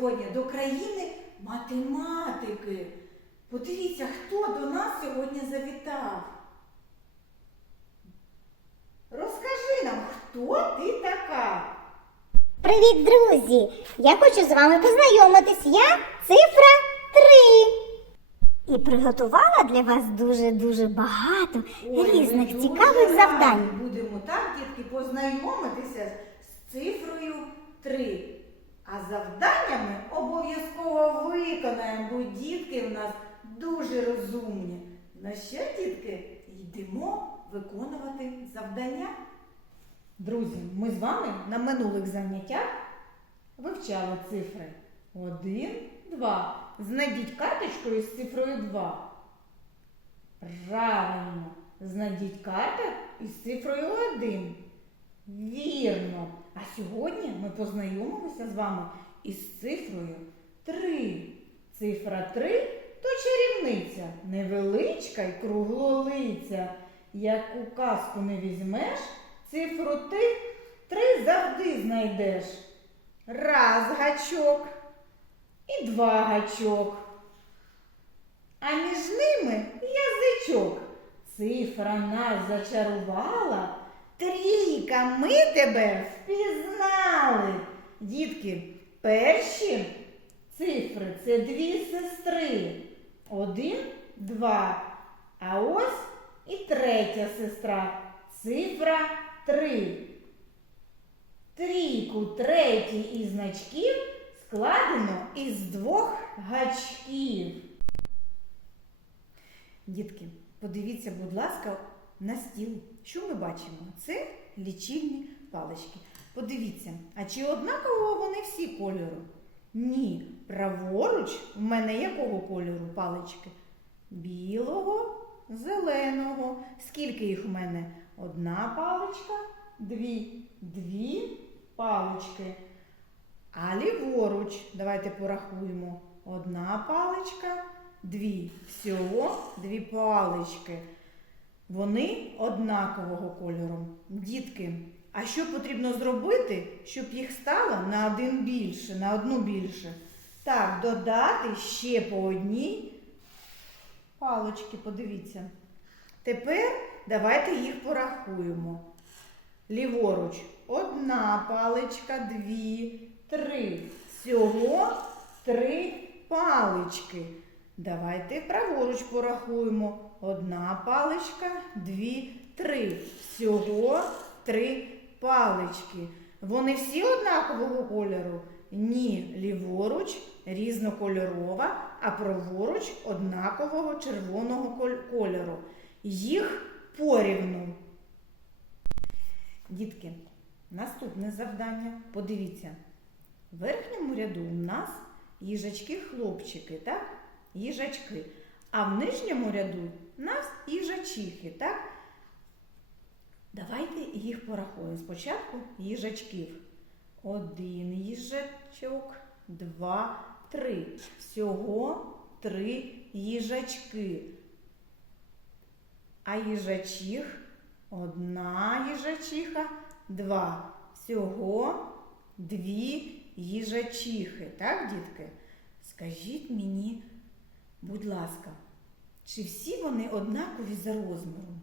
сьогодні до країни математики. Подивіться, хто до нас сьогодні завітав. Розкажи нам, хто ти така? Привіт, друзі! Я хочу з вами познайомитись. Я цифра 3. І приготувала для вас дуже-дуже багато Ой, різних ми цікавих дуже завдань. раді Будемо так, дітки, познайомитися з цифрою 3. А завданнями обов'язково виконаємо, бо дітки в нас дуже розумні. На що, дітки, йдемо виконувати завдання? Друзі, ми з вами на минулих заняттях вивчали цифри 1, 2. Знайдіть карточку із цифрою 2. Правильно. Знайдіть карту із цифрою 1. Вірно. Сьогодні ми познайомимося з вами із цифрою 3. Цифра 3 то чарівниця, невеличка й круглолиця. Як у казку не візьмеш, цифру ти три завжди знайдеш. Раз гачок і два гачок. А між ними язичок. Цифра нас зачарувала. Трійка, ми тебе впізнали. Дітки, перші цифри це дві сестри. Один, два. А ось і третя сестра. Цифра три. Трійку третій із значків складено із двох гачків. Дітки, подивіться, будь ласка, на стіл. Що ми бачимо? Це лічильні палички. Подивіться, а чи однаково вони всі кольору? Ні. Праворуч в мене якого кольору палички? Білого, зеленого. Скільки їх в мене? Одна паличка, дві, дві палички. А ліворуч, давайте порахуємо. Одна паличка, дві. Всього дві палички. Вони однакового кольору. Дітки, а що потрібно зробити, щоб їх стало на один більше, на одну більше? Так, додати ще по одній палочки, подивіться. Тепер давайте їх порахуємо. Ліворуч одна паличка, дві, три. Всього три палички. Давайте праворуч порахуємо. Одна паличка, дві, три. Всього три палички. Вони всі однакового кольору? Ні, ліворуч різнокольорова, а праворуч однакового червоного кольору. Їх порівну. Дітки, наступне завдання. Подивіться. В верхньому ряду у нас їжачки-хлопчики, так? Їжачки. А в нижньому ряду у нас їжачихи, так? Давайте їх порахуємо. Спочатку їжачків. Один їжачок, два, три. Всього три їжачки. А їжачих одна їжачиха, два. Всього дві їжачихи. Так, дітки? Скажіть мені, будь ласка, чи всі вони однакові за розміром?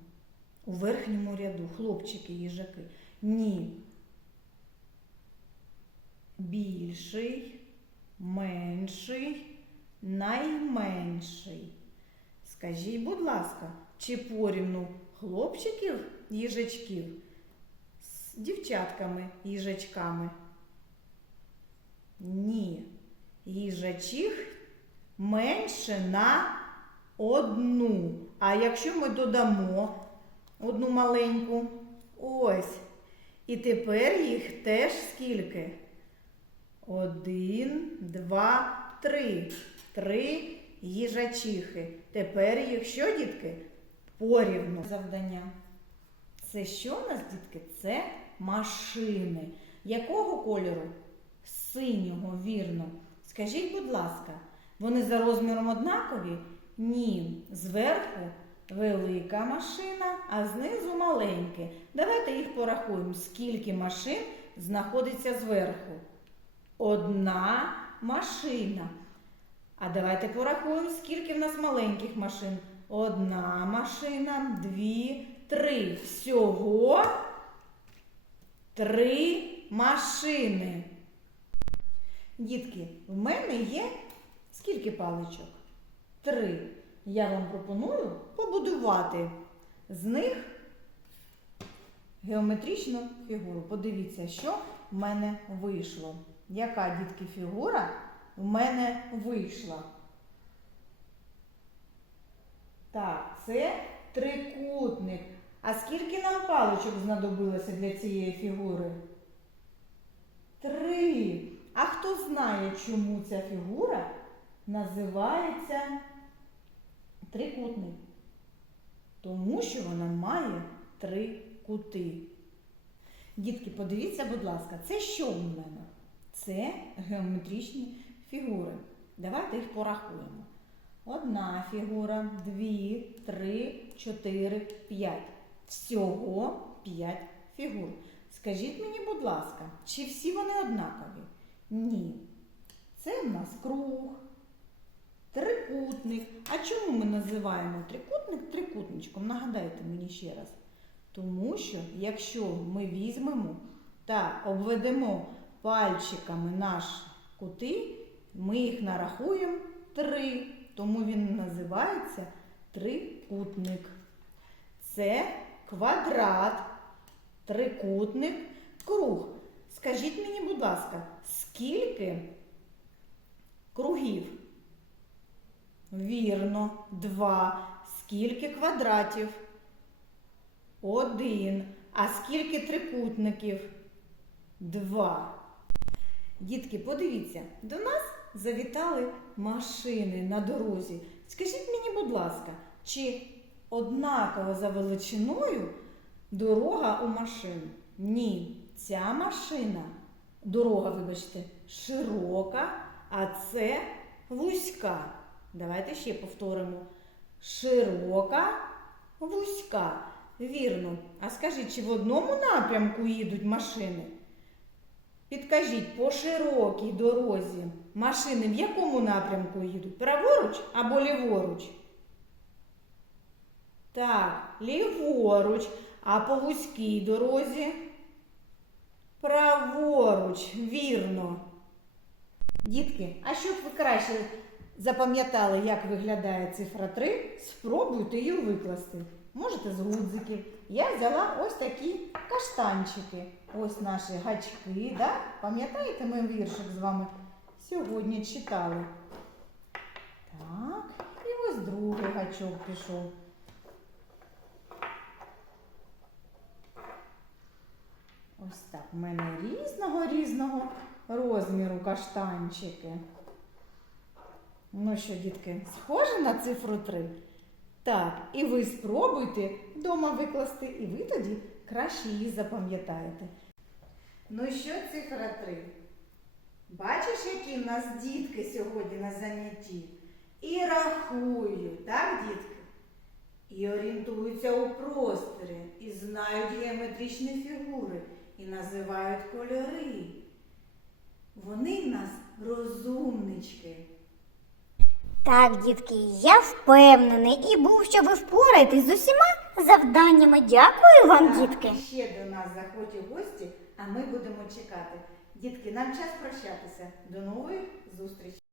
У верхньому ряду хлопчики їжаки? Ні. Більший, менший, найменший. Скажіть, будь ласка, чи порівну хлопчиків їжачків з дівчатками їжачками? Ні. Їжачих менше на одну. А якщо ми додамо одну маленьку, ось. І тепер їх теж скільки? Один, два, три. Три їжачихи. Тепер їх що, дітки? Порівну завдання. Це що у нас, дітки? Це машини. Якого кольору? Синього, вірно. Скажіть, будь ласка, вони за розміром однакові? Ні. Зверху велика машина, а знизу маленьке. Давайте їх порахуємо, скільки машин знаходиться зверху. Одна машина. А давайте порахуємо, скільки в нас маленьких машин. Одна машина, дві, три. Всього три машини. Дітки, в мене є скільки паличок? Три. Я вам пропоную побудувати з них геометричну фігуру. Подивіться, що в мене вийшло. Яка дітки фігура в мене вийшла? Так, це трикутник. А скільки нам паличок знадобилося для цієї фігури? Три. А хто знає, чому ця фігура називається трикутник? Тому що вона має три кути. Дітки, подивіться, будь ласка, це що в мене? Це геометричні фігури. Давайте їх порахуємо. Одна фігура, дві, три, чотири, п'ять. Всього п'ять фігур. Скажіть мені, будь ласка, чи всі вони однакові? Ні. Це в нас круг, трикутник. А чому ми називаємо трикутник трикутничком? Нагадайте мені ще раз. Тому що якщо ми візьмемо та обведемо пальчиками наші кути, ми їх нарахуємо три. Тому він називається трикутник. Це квадрат, трикутник, круг. Скажіть мені, будь ласка, скільки кругів? Вірно, два. Скільки квадратів? Один. А скільки трикутників? Два. Дітки, подивіться, до нас завітали машини на дорозі. Скажіть мені, будь ласка, чи однаково за величиною дорога у машин? Ні, ця машина, дорога, вибачте, широка, а це вузька. Давайте ще повторимо. Широка, вузька. Вірно. А скажіть, чи в одному напрямку їдуть машини? Підкажіть, по широкій дорозі машини в якому напрямку їдуть? Праворуч або ліворуч? Так, ліворуч. А по вузькій дорозі? Праворуч, вірно. Дітки, а щоб ви краще запам'ятали, як виглядає цифра 3, спробуйте її викласти. Можете з гудзиків. Я взяла ось такі каштанчики. Ось наші гачки. Да? Пам'ятаєте, ми віршик з вами сьогодні читали? Так, і ось другий гачок пішов. Ось так. У мене різного різного розміру каштанчики. Ну що, дітки, схоже на цифру 3? Так, і ви спробуйте вдома викласти, і ви тоді краще її запам'ятаєте. Ну що, цифра 3? Бачиш, які в нас дітки сьогодні на занятті? І рахують, так, дітки? І орієнтуються у просторі, і знають геометричні фігури, і називають кольори. Вони в нас розумнички. Так, дітки, я впевнений і був, що ви впораєтесь з усіма завданнями. Дякую вам, Так, дітки. Ще до нас заходять гості, а ми будемо чекати. Дітки, нам час прощатися. До нової зустрічі!